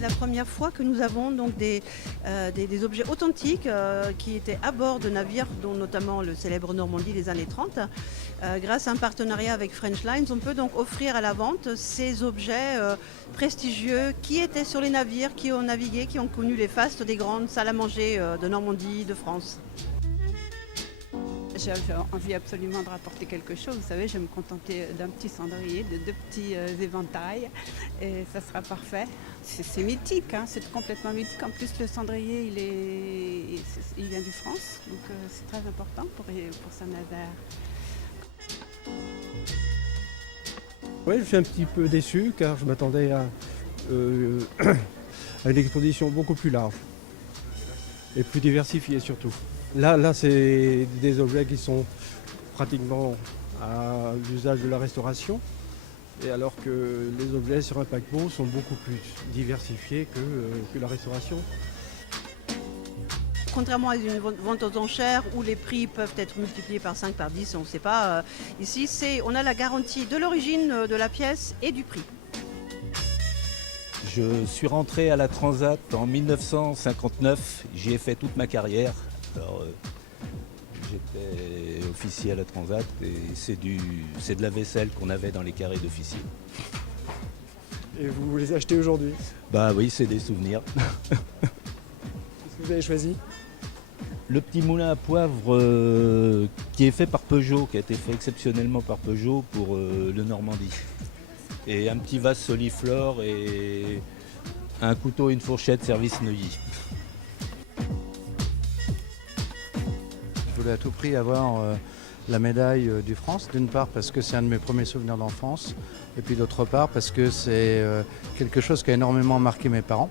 c'est la première fois que nous avons donc des objets authentiques qui étaient à bord de navires, dont notamment le célèbre Normandie des années 30. Grâce à un partenariat avec French Lines, on peut donc offrir à la vente ces objets prestigieux qui étaient sur les navires, qui ont navigué, qui ont connu les fastes des grandes salles à manger de Normandie, de France. J'avais envie absolument de rapporter quelque chose. Vous savez, je vais me contenter d'un petit cendrier, de deux petits éventails, et ça sera parfait. C'est mythique, hein, c'est complètement mythique. En plus, le cendrier, il vient de France, donc c'est très important pour Saint-Nazaire. Oui, je suis un petit peu déçu car je m'attendais à une exposition beaucoup plus large et plus diversifiée surtout. Là, c'est des objets qui sont pratiquement à l'usage de la restauration, et alors que les objets sur un paquebot sont beaucoup plus diversifiés que la restauration. Contrairement à une vente aux enchères où les prix peuvent être multipliés par 5, par 10, on ne sait pas. Ici, on a la garantie de l'origine de la pièce et du prix. Je suis rentré à la Transat en 1959, j'y ai fait toute ma carrière. Alors, j'étais officier à la Transat et c'est de la vaisselle qu'on avait dans les carrés d'officiers. Et vous les achetez aujourd'hui? Bah oui, c'est des souvenirs. Qu'est-ce que vous avez choisi? Le petit moulin à poivre qui est fait par Peugeot, qui a été fait exceptionnellement par Peugeot pour le Normandie. Et un petit vase Soliflore et un couteau et une fourchette service Neuilly. Je voulais à tout prix avoir la médaille du France, d'une part parce que c'est un de mes premiers souvenirs d'enfance, et puis d'autre part parce que c'est quelque chose qui a énormément marqué mes parents.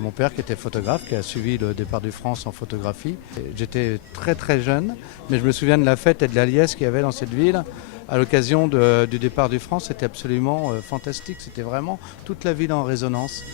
Mon père qui était photographe, qui a suivi le départ du France en photographie. J'étais très très jeune, mais je me souviens de la fête et de la liesse qu'il y avait dans cette ville à l'occasion du départ du France. C'était absolument fantastique, c'était vraiment toute la ville en résonance.